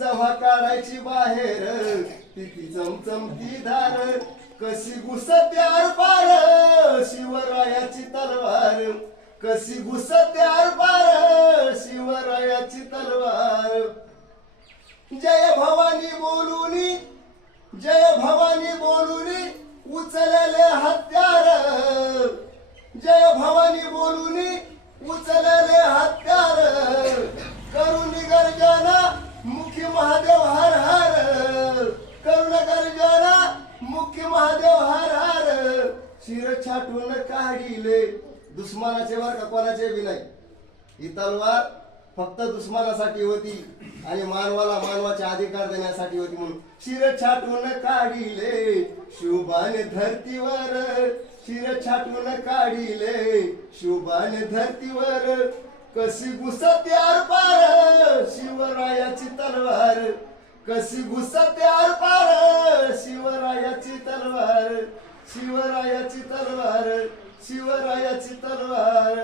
जेव्हा काढायची बाहेर ती चमचमती धार कशी घुसते आरपार शिवरायाची तलवार कशी घुसते आरपार शिवरायाची तलवार जय भवानी बोलूनी जय भवानी बोलूनी उचलले हत्यार जय भवानी बोलूनी उचलले हत्यार करून गर्जना मुखी महादेव हर हर करून गर्जना मुखी महादेव हर हर शिर छाटून काढिले दुश्मनाचे वर का कोणाचे बी नाही ही तलवार फक्त दुश्मनासाठी होती आणि मानवाला मानवाचे अधिकार देण्यासाठी होती म्हणून शिर छाटून काढिले शुभान धरतीवर शिर छाटून काढिले शुभान धरतीवर कशी घुसते आरपार शिवरायाची तलवार कशी घुसते आरपार शिवरायाची तलवार शिवरायाची तलवार शिवरायाची तलवार